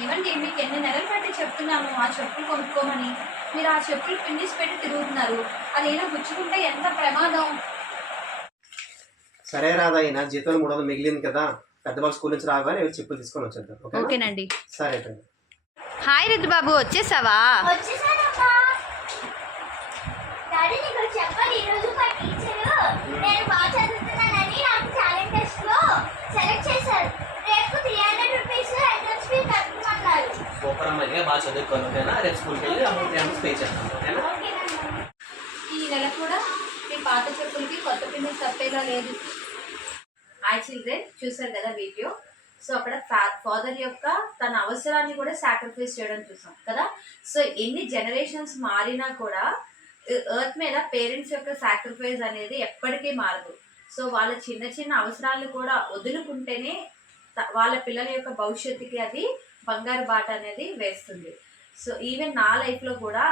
ఏమండి మీకు ఎన్ని నెలలు బట్టి చెప్తున్నాను ఆ చెప్పులు కొనుక్కోమని. మీరు ఆ చెప్పులు పిన్నిస్ పెట్టి తిరుగుతున్నారు. అదేదో గుచ్చుకుంటే ఎంత ప్రమాదం? సరే రాదా అయినా జీతం మూడు వందలు మిగిలింది కదా. పెద్ద వాళ్ళు స్కూల్ నుంచి రాగానే వెళ్ళి చెప్పులు తీసుకొని వచ్చేద్దాం. ఓకే ఓకేనండి. సరే హాయ్ రితుబాబు వచ్చేసావా వచ్చేసానమ్మా డాడీ నీకు చెప్పాలి ఈ రోజు మా టీచర్ నేను బాగా చదువుతున్నానని నాకు టాలెంట్ టెస్ట్లో సెలెక్ట్ చేశారు రేపు three hundred rupees entrance fee కట్టమన్నారు సూపర్ చదువుకోను ఓకేనా రేపు స్కూల్కి వెళ్ళి అమౌంట్ అమౌంట్ పే చేస్తాను. ఓకేనా? ఈ నెల కూడా మీ పాత చెప్పులకి కొత్త పిన్ని తప్పేలా లేదు. ఆ చిల్డ్రన్ చూసారు కదా వీడియో సో అక్కడ ఫాదర్ యొక్క తన అవసరాన్ని కూడా సాక్రిఫైస్ చేయడం చూసాం కదా? సో ఎన్ని జనరేషన్స్ మారినా కూడా ఎర్త్ మీద పేరెంట్స్ యొక్క సాక్రిఫైస్ అనేది ఎప్పటికీ మారదు. సో వాళ్ళ చిన్న చిన్న అవసరాలు కూడా వదులుకుంటేనే వాళ్ళ పిల్లల యొక్క భవిష్యత్తుకి అది బంగారు బాట అనేది వేస్తుంది. సో ఈవెన్ నా లైఫ్లో కూడా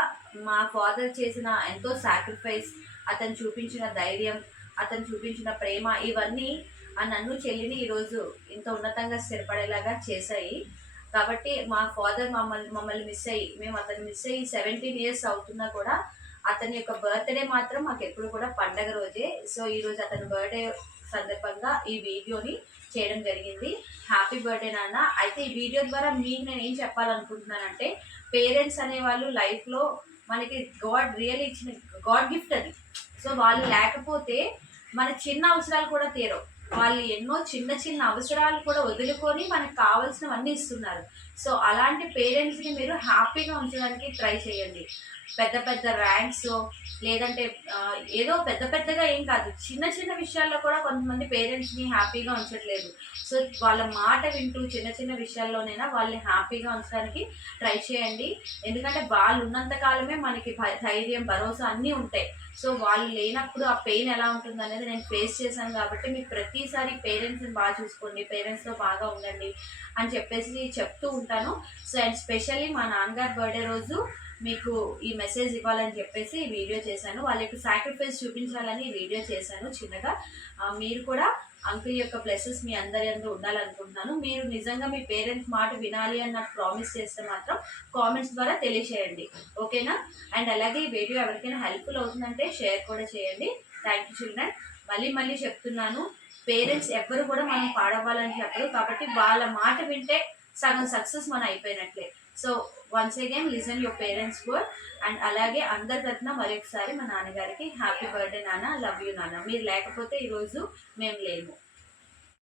మా ఫాదర్ చేసిన ఎంతో సాక్రిఫైస్ అతను చూపించిన ధైర్యం అతను చూపించిన ప్రేమ ఇవన్నీ ఆ నన్ను చెల్లిని ఈరోజు ఇంత ఉన్నతంగా స్థిరపడేలాగా చేశాయి. కాబట్టి మా ఫాదర్ మమ్మల్ని మమ్మల్ని మిస్ అయ్యి మేము అతను మిస్ అయ్యి సెవెంటీన్ ఇయర్స్ అవుతున్నా కూడా అతని యొక్క బర్త్డే మాత్రం మాకు ఎప్పుడు కూడా పండగ రోజే. సో ఈరోజు అతని బర్త్డే సందర్భంగా ఈ వీడియోని చేయడం జరిగింది. హ్యాపీ బర్త్డే నాన్న. అయితే ఈ వీడియో ద్వారా మీకు నేను ఏం చెప్పాలనుకుంటున్నానంటే పేరెంట్స్ అనేవాళ్ళు లైఫ్లో మనకి గాడ్ రియల్ ఇచ్చిన గాడ్ గిఫ్ట్ అది. సో వాళ్ళు లేకపోతే మన చిన్న అవసరాలు కూడా తీరవు. వాళ్ళు ఎన్నో చిన్న చిన్న అవసరాలు కూడా వదులుకొని మనకు కావాల్సినవన్నీ ఇస్తున్నారు. సో అలాంటి పేరెంట్స్ని మీరు హ్యాపీగా ఉంచడానికి ట్రై చేయండి. పెద్ద పెద్ద ర్యాంక్స్ లేదంటే ఏదో పెద్ద పెద్దగా ఏం కాదు. చిన్న చిన్న విషయాల్లో కూడా కొంతమంది పేరెంట్స్ని హ్యాపీగా ఉంచట్లేదు. సో వాళ్ళ మాట వింటూ చిన్న చిన్న విషయాల్లోనైనా వాళ్ళని హ్యాపీగా ఉంచడానికి ట్రై చేయండి. ఎందుకంటే వాళ్ళు ఉన్నంత కాలమే మనకి ధైర్యం భరోసా అన్నీ ఉంటాయి. సో వాళ్ళు లేనప్పుడు ఆ పెయిన్ ఎలా ఉంటుంది అనేది నేను ఫేస్ చేశాను కాబట్టి మీకు ప్రతిసారి పేరెంట్స్ని బాగా చూసుకోండి పేరెంట్స్తో బాగా ఉండండి అని చెప్పేసి చెప్తూ ఉంటాను. సో అండ్ స్పెషల్లీ మా నాన్నగారి బర్త్డే రోజు మీకు ఈ మెసేజ్ ఇవ్వాలని చెప్పేసి ఈ వీడియో చేశాను. వాళ్ళ యొక్క సాక్రిఫైస్ చూపించాలని ఈ వీడియో చేశాను చిన్నగా. మీరు కూడా అంకుల్ యొక్క ప్లెసెస్ మీ అందరి అందరూ ఉండాలనుకుంటున్నాను. మీరు నిజంగా మీ పేరెంట్స్ మాట వినాలి అని నాకు ప్రామిస్ చేస్తే మాత్రం కామెంట్స్ ద్వారా తెలియచేయండి. ఓకేనా అండ్ అలాగే ఈ వీడియో ఎవరికైనా హెల్ప్ఫుల్ అవుతుందంటే షేర్ కూడా చేయండి. థ్యాంక్ యూ చిల్డ్రన్ మళ్ళీ మళ్ళీ చెప్తున్నాను పేరెంట్స్ ఎవ్వరు కూడా మనం పాడవ్వాలని చెప్పరు. కాబట్టి వాళ్ళ మాట వింటే సగం సక్సెస్ మనం అయిపోయినట్లే. So once again listen your parents word and అలాగే అందరి తరఫున మరొకసారి మా నాన్నగారికి హ్యాపీ బర్త్డే నాన్న లవ్ యూ నాన్న. మీరు లేకపోతే ఈరోజు మేము లేము.